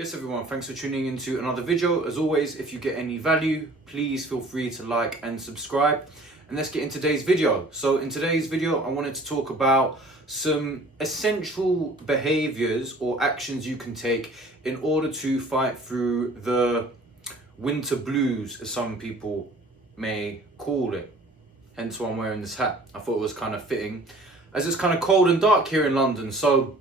Yes everyone, thanks for tuning into another video. As always, if you get any value, please feel free to like and subscribe. And let's get into today's video. So in today's video, I wanted to talk about some essential behaviors or actions you can take in order to fight through the winter blues, as some people may call it. Hence why I'm wearing this hat. I thought it was kind of fitting, as it's kind of cold and dark here in London. So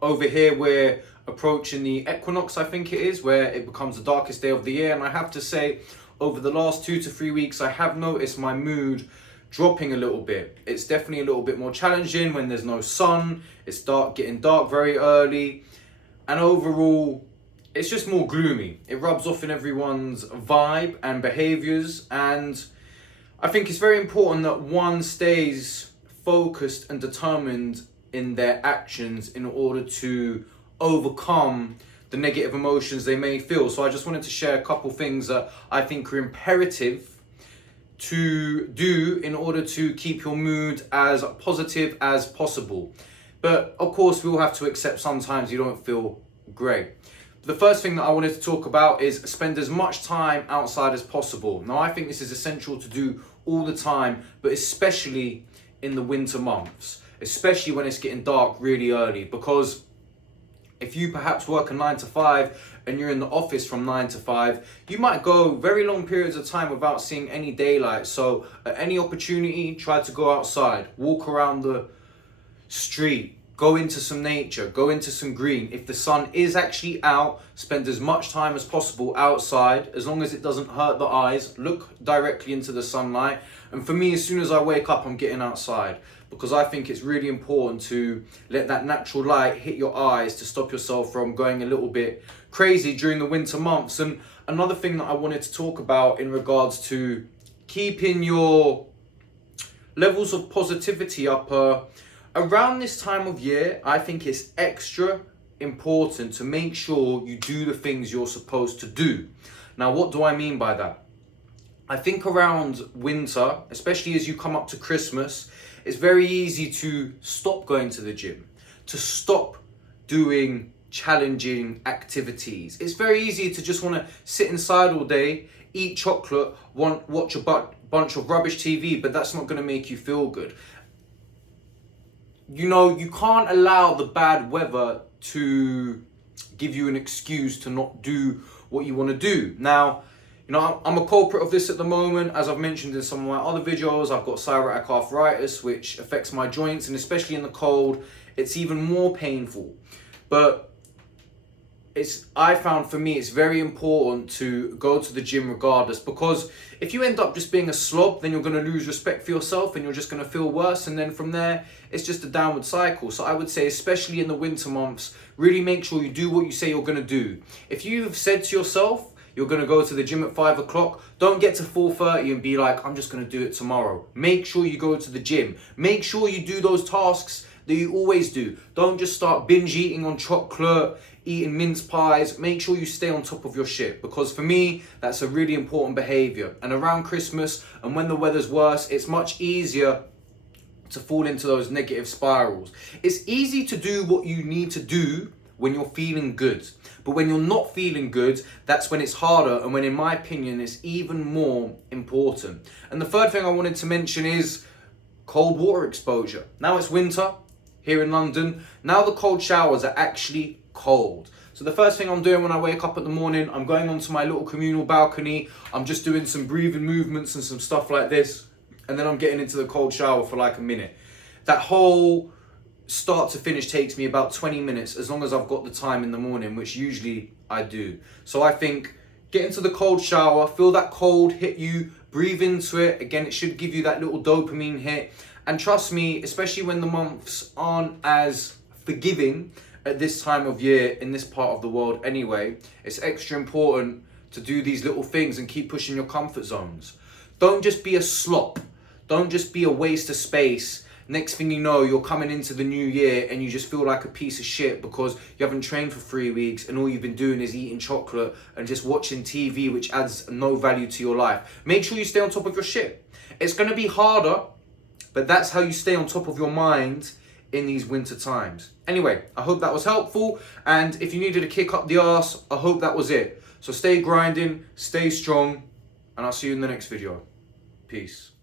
over here we're approaching the equinox, I think it is, where it becomes the darkest day of the year. And I have to say, over the last 2 to 3 weeks, I have noticed my mood dropping a little bit. It's definitely a little bit more challenging when there's no sun. It's getting dark very early. And overall, it's just more gloomy. It rubs off in everyone's vibe and behaviors. And I think it's very important that one stays focused and determined in their actions in order to overcome the negative emotions they may feel. So I just wanted to share a couple things that I think are imperative to do in order to keep your mood as positive as possible. But of course, we all have to accept sometimes you don't feel great. The first thing that I wanted to talk about is spend as much time outside as possible. Now, I think this is essential to do all the time, but especially in the winter months, especially when it's getting dark really early, because if you perhaps work a 9 to 5 and you're in the office from 9 to 5, you might go very long periods of time without seeing any daylight. So at any opportunity, try to go outside, walk around the street, go into some nature, go into some green. If the sun is actually out, spend as much time as possible outside, as long as it doesn't hurt the eyes. Look directly into the sunlight. And for me, as soon as I wake up, I'm getting outside, because I think it's really important to let that natural light hit your eyes to stop yourself from going a little bit crazy during the winter months. And another thing that I wanted to talk about in regards to keeping your levels of positivity up around this time of year, I think it's extra important to make sure you do the things you're supposed to do. Now, what do I mean by that? I think around winter, especially as you come up to Christmas, it's very easy to stop going to the gym, to stop doing challenging activities. It's very easy to just want to sit inside all day, eat chocolate, watch a bunch of rubbish TV, but that's not going to make you feel good. You know, you can't allow the bad weather to give you an excuse to not do what you want to do. Now, you know, I'm a culprit of this at the moment. As I've mentioned in some of my other videos, I've got psoriatic arthritis, which affects my joints, and especially in the cold, it's even more painful. But I found for me, it's very important to go to the gym regardless, because if you end up just being a slob, then you're going to lose respect for yourself and you're just going to feel worse. And then from there, it's just a downward cycle. So I would say, especially in the winter months, really make sure you do what you say you're going to do. If you've said to yourself, you're going to go to the gym at 5 o'clock, don't get to 4:30 and be like, I'm just going to do it tomorrow. Make sure you go to the gym. Make sure you do those tasks that you always do. Don't just start binge eating on chocolate, eating mince pies. Make sure you stay on top of your shit, because for me, that's a really important behavior. And around Christmas and when the weather's worse, it's much easier to fall into those negative spirals. It's easy to do what you need to do when you're feeling good. But when you're not feeling good, that's when it's harder, and when, in my opinion, it's even more important. And the third thing I wanted to mention is cold water exposure. Now it's winter here in London. Now the cold showers are actually cold. So the first thing I'm doing when I wake up in the morning, I'm going onto my little communal balcony. I'm just doing some breathing movements and some stuff like this. And then I'm getting into the cold shower for like a minute. That whole start to finish takes me about 20 minutes, as long as I've got the time in the morning, which usually I do. So I think get into the cold shower, feel that cold hit you, breathe into it. Again, it should give you that little dopamine hit. And trust me, especially when the months aren't as forgiving at this time of year in this part of the world anyway, it's extra important to do these little things and keep pushing your comfort zones. Don't just be a slop. Don't just be a waste of space. Next thing you know, you're coming into the new year and you just feel like a piece of shit because you haven't trained for 3 weeks and all you've been doing is eating chocolate and just watching TV, which adds no value to your life. Make sure you stay on top of your shit. It's going to be harder, but that's how you stay on top of your mind in these winter times. Anyway, I hope that was helpful, and if you needed a kick up the arse, I hope that was it. So stay grinding, stay strong, and I'll see you in the next video. Peace.